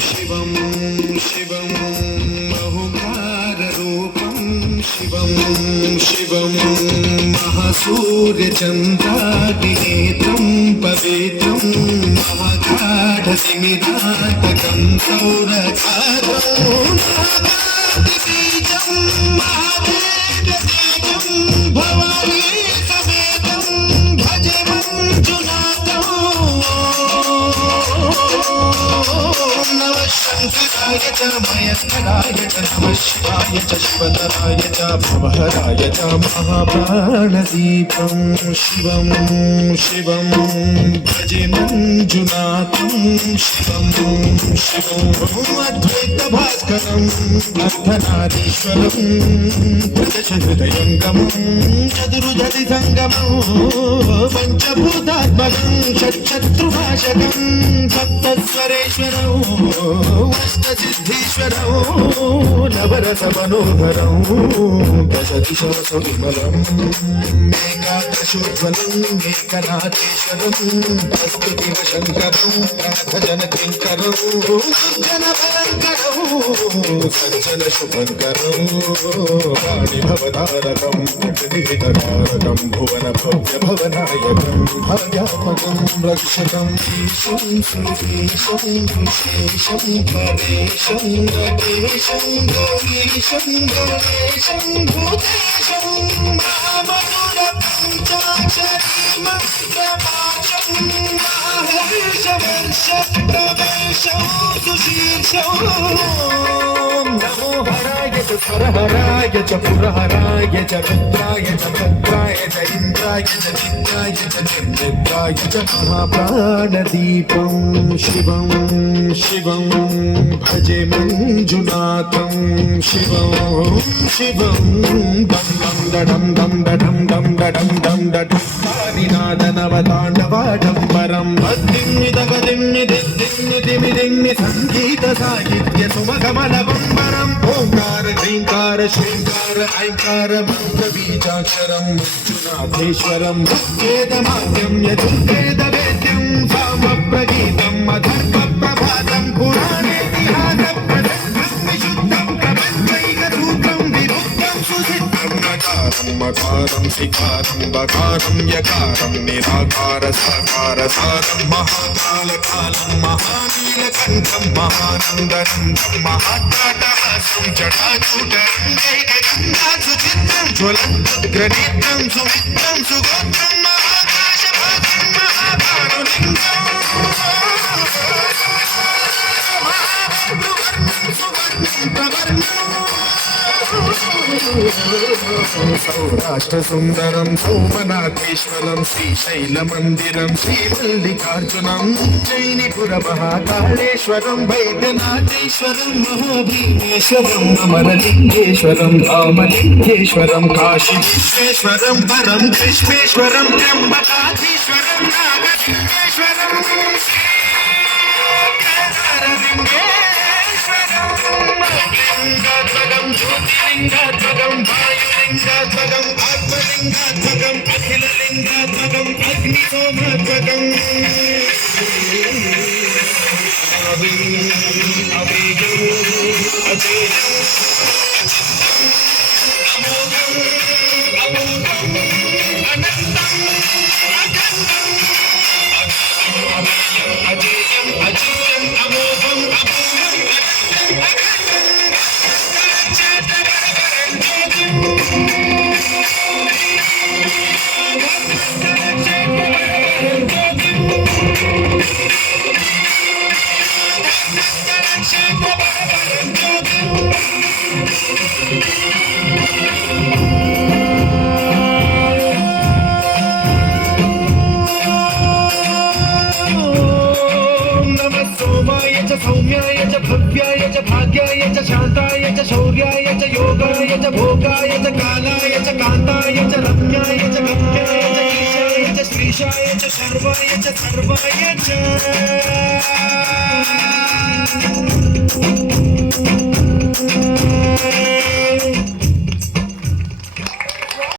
शिवं शिवं बहुकाररूपं शिवं शिवं महासूर्यचन्द्रादिनेत्रं पवित्रं महागाढतिमिराटकं सौरचारं महागादिबीजं महावेदबीजं भवानी समेतं भज मञ्जुनाथं नमः शङ्कराय च मयस्कराय च नमः शिवाय च शिवतराय च भवहराय च महाप्राणदीपं शिवं शिवं भजे मञ्जुनाथं शिवं शिवं अद्वैतभास्करम् अर्धनारीश्वरं प्रदशहृदयङ्गमं चतुर्भुजसङ्गमं पञ्चभूतात्मकं षट्शत्रुभाषकं सप्तस्वरेश्वरौ अष्टसिद्धीश्वरौ नवरसमनोहरौ दशदिशो सुविमलम् एकादशोज्ज्वलम् एकनाथेश्वरं स्तुतिवशङ्करं प्रार्थजनकिङ्करौ जनभयङ्करौ सज्जनशुभङ्करौ वाणिभवतारकं जगदीतकारकं भुवनभव्यभवनायकं भाग्यात्मकं रक्षकं ईशं सुरेशं विशेषं परेशं नटेशं गौरीशं गणेशं भूतेशं महामधुरपञ्चाक्षरी मन्त्रपाशं माहेशवर्षप्रवेशं सुशीर्षं नमो हराय च स्वरहराय च पुरहराय च रुद्राय च भद्राय च इन्द्राय च चित्राय च निर्निद्राय च महाप्राणदीपं शिवं शिवं भजे मञ्जुनाथं शिवं शिवं दं दं दडं दं दडं दं दडं दं दडं वादिनादनवताण्डवाडम्बरं भद्दिन्निदगदिन्निदिन्निदिमिदिन्नि सङ्गीतसाहित्य सुमकमलबम्बरम् ओङ्कार ह्रीङ्कार श्रीङ्कार ऐङ्कार मन्त्रबीजाक्षरं मञ्जुनाथेश्वरं वेदमाद्यं यजुर्वेदवेद्यं सामप्रगीतम् अथर्वप्रभातं पुराणेतिहासप्रसिद्धं विशुद्धं प्रपञ्चैकसूत्रं विरुद्धं सुसिद्धं नकारं मकारं शिकारं बकारं यकारं निराकार साकार सारं महाकालकालं महानीलकण्ठं महानन्दनन्दं महाट्टाटहासं जटाजूटरङ्गैकगङ्गा सुचित्रं ज्वलन्तुग्रनेत्रं सुमित्रं सुगोत्रं महाकाशभागं महाभानुलिङ्गं सौराष्ट्रसुन्दरं सौमनाथेश्वरं श्रीशैलमन्दिरं श्रीमल्लिकार्जुनं जैनिपुरमहाकालेश्वरं वैद्यनाथेश्वरं महाभीमेश्वरं अमरलिङ्गेश्वरं रामलिङ्गेश्वरं काशीविश्वेश्वरं परं कृष्णेश्वरं त्र्यम्बकाधीश्वरं नागलिङ्गेश्वरं लिङ्गात्मकं ज्योतिलिङ्गात्मकं वायुलिङ्गात्मकं आत्मलिङ्गात्मकं अखिललिङ्गात्मकं अग्निसोमात्मकं अवेयं अजेयं अमोघं अमोघं अनन्तं अखण्डं अवेयं अजेयं अजेयं अमोघं अपूर्वं सौम्याय च भव्याय च भाग्याय च शान्ताय च शौर्याय च योगाय च भोगाय च कालाय च कान्ताय च रम्याय च गम्याय च ईशाय च श्रीशाय च शर्वाय च सर्वाय च